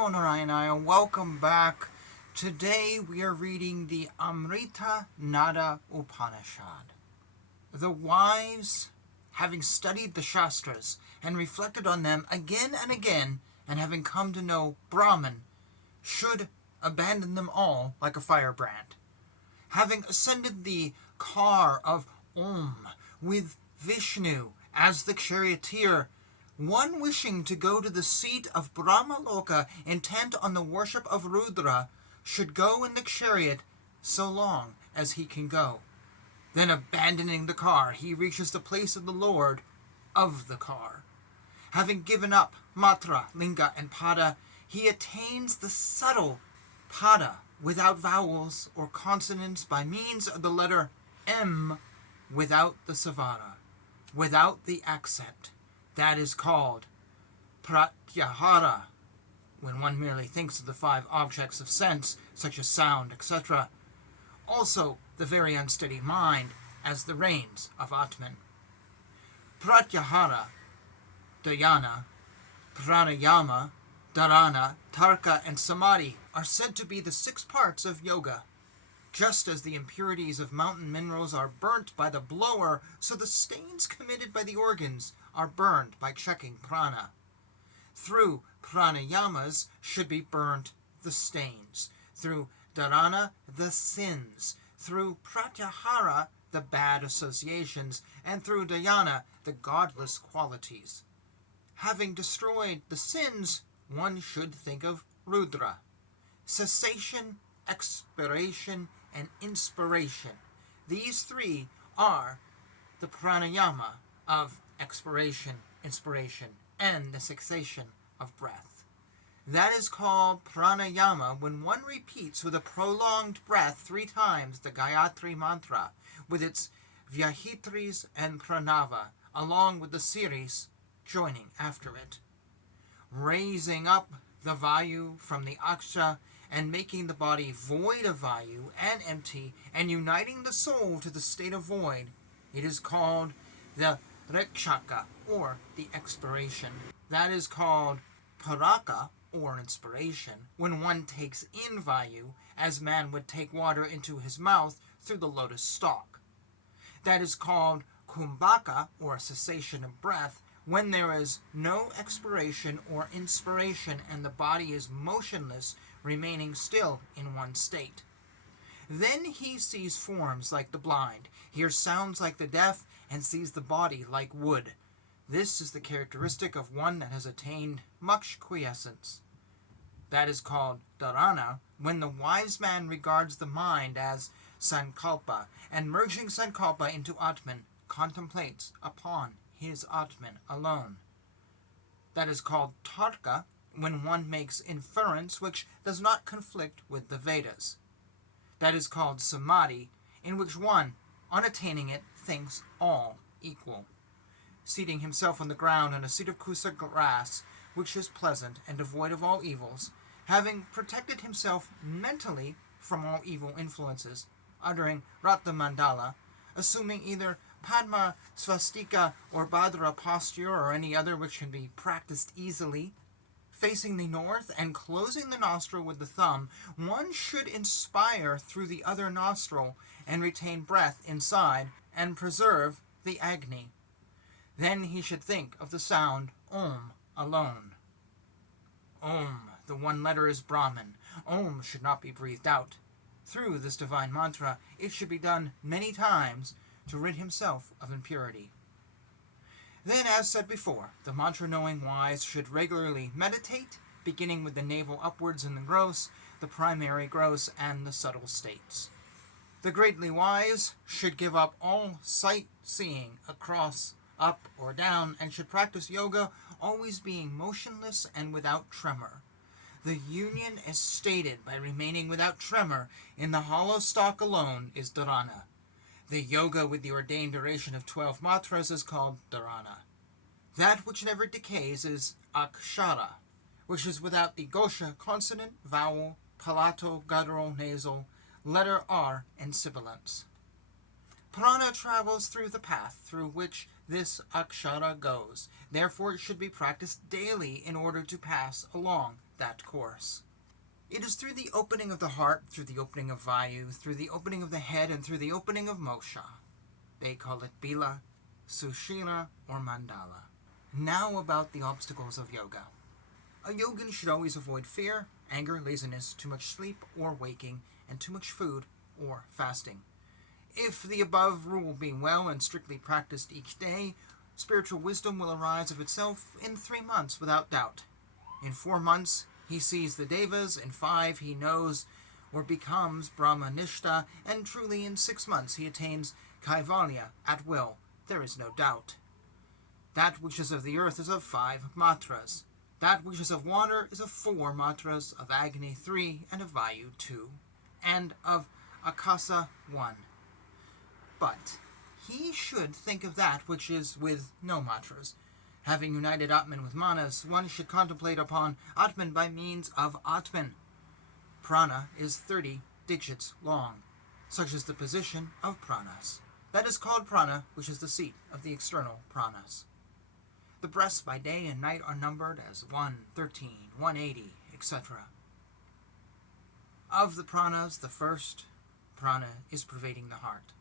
Namo Narayana, welcome back. Today we are reading the Amrita Nada Upanishad. The wise, having studied the Shastras and reflected on them again and again, and having come to know Brahman, should abandon them all like a firebrand. Having ascended the car of Om with Vishnu as the charioteer, one wishing to go to the seat of Brahmaloka intent on the worship of Rudra should go in the chariot so long as he can go. Then abandoning the car, he reaches the place of the Lord of the car. Having given up Matra, Linga, and Pada, he attains the subtle Pada without vowels or consonants by means of the letter M without the Savara, without the accent. That is called pratyahara, when one merely thinks of the five objects of sense, such as sound, etc. Also, the very unsteady mind as the reins of Atman. Pratyahara, dhyana, pranayama, dharana, tarka, and samadhi are said to be the 6 parts of yoga. Just as the impurities of mountain minerals are burnt by the blower, so the stains committed by the organs are burned by checking prana. Through pranayamas should be burnt the stains. Through dharana, the sins. Through pratyahara, the bad associations. And through dhyana, the godless qualities. Having destroyed the sins, one should think of Rudra. Cessation, expiration, and inspiration. These 3 are the pranayama of expiration, inspiration, and the cessation of breath. That is called pranayama when one repeats with a prolonged breath 3 times the Gayatri mantra with its Vyahitris and Pranava, along with the Siris joining after it. Raising up the Vayu from the Aksha and making the body void of Vayu and empty, and uniting the soul to the state of void, it is called the Rikshaka, or the expiration. That is called Paraka, or inspiration, when one takes in Vayu, as man would take water into his mouth through the lotus stalk. That is called Kumbhaka, or cessation of breath, when there is no expiration or inspiration and the body is motionless, remaining still in one state. Then he sees forms like the blind, hears sounds like the deaf, and sees the body like wood. This is the characteristic of one that has attained much quiescence. That is called dharana, when the wise man regards the mind as sankalpa, and merging sankalpa into Atman, contemplates upon his Atman alone. That is called tarka, when one makes inference which does not conflict with the Vedas. That is called samadhi, in which one, on attaining it, thinks all equal. Seating himself on the ground on a seat of kusa grass, which is pleasant and devoid of all evils, having protected himself mentally from all evil influences, uttering Ratna Mandala, assuming either Padma, Swastika, or Bhadra posture or any other which can be practiced easily, facing the north and closing the nostril with the thumb, one should inspire through the other nostril and retain breath inside and preserve the Agni. Then he should think of the sound Om alone. Om, the one letter is Brahman. Om should not be breathed out. Through this divine mantra, it should be done many times to rid himself of impurity. Then, as said before, the mantra-knowing wise should regularly meditate, beginning with the navel upwards in the gross, the primary gross, and the subtle states. The greatly wise should give up all sight-seeing across, up, or down, and should practice yoga always being motionless and without tremor. The union as stated by remaining without tremor in the hollow stalk alone is dharana. The yoga with the ordained duration of 12 matras is called dharana. That which never decays is akshara, which is without the gosha consonant, vowel, palatal, guttural, nasal, letter R, and sibilants. Prana travels through the path through which this akshara goes. Therefore it should be practiced daily in order to pass along that course. It is through the opening of the heart, through the opening of Vayu, through the opening of the head, and through the opening of Moksha. They call it Bila, Sushila, or Mandala. Now about the obstacles of yoga. A yogin should always avoid fear, anger, laziness, too much sleep or waking, and too much food or fasting. If the above rule be well and strictly practiced each day, spiritual wisdom will arise of itself in 3 months without doubt. In 4 months, he sees the devas, in 5 he knows or becomes Brahmanishta, and truly in 6 months he attains Kaivalya at will, there is no doubt. That which is of the earth is of 5 matras. That which is of water is of 4 matras, of Agni 3, and of Vayu 2, and of Akasa 1. But he should think of that which is with no matras. Having united Atman with Manas, one should contemplate upon Atman by means of Atman. Prana is 30 digits long. Such is the position of pranas. That is called prana, which is the seat of the external pranas. The breaths by day and night are numbered as 1, 13, 180, etc. Of the pranas, the first prana is pervading the heart.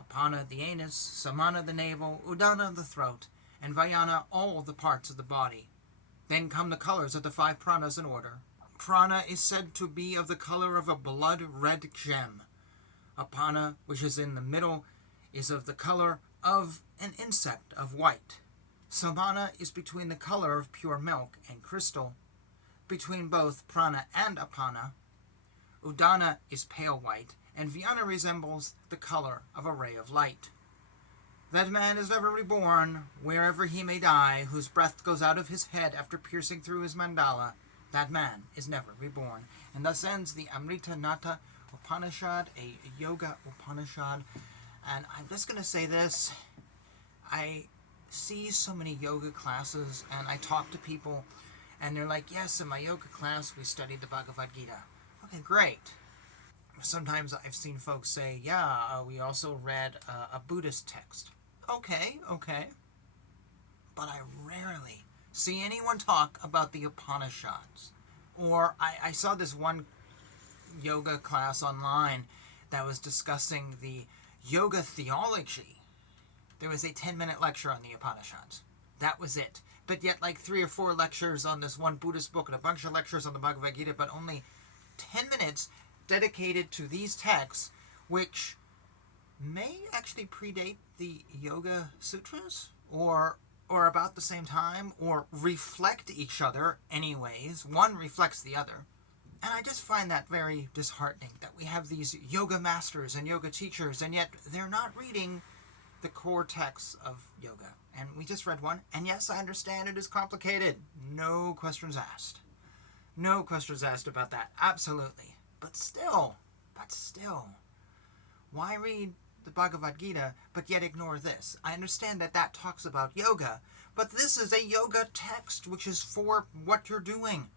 Apana the anus, Samana the navel, Udana the throat, and Vayana all the parts of the body. Then come the colors of the 5 pranas in order. Prana is said to be of the color of a blood-red gem. Apana, which is in the middle, is of the color of an insect of white. Samana is between the color of pure milk and crystal. Between both prana and apana, Udana is pale white, and Vyana resembles the color of a ray of light. That man is never reborn, wherever he may die, whose breath goes out of his head after piercing through his mandala. That man is never reborn. And thus ends the Amrita Nata Upanishad, a yoga Upanishad. And I'm just going to say this. I see so many yoga classes, and I talk to people, and they're like, yes, in my yoga class we studied the Bhagavad Gita. Okay, great. Sometimes I've seen folks say, we also read a Buddhist text. Okay. But I rarely see anyone talk about the Upanishads. Or I saw this one yoga class online that was discussing the yoga theology. There was a 10-minute lecture on the Upanishads. That was it. But yet like 3 or 4 lectures on this one Buddhist book and a bunch of lectures on the Bhagavad Gita, but only 10 minutes dedicated to these texts, which may actually predate the Yoga Sutras, or about the same time, or reflect each other anyways. One reflects the other. And I just find that very disheartening, that we have these yoga masters and yoga teachers, and yet they're not reading the core texts of yoga. And we just read one, and yes, I understand it is complicated. No questions asked. No questions asked about that, absolutely. But still, why read the Bhagavad Gita, but yet ignore this? I understand that talks about yoga, but this is a yoga text, which is for what you're doing.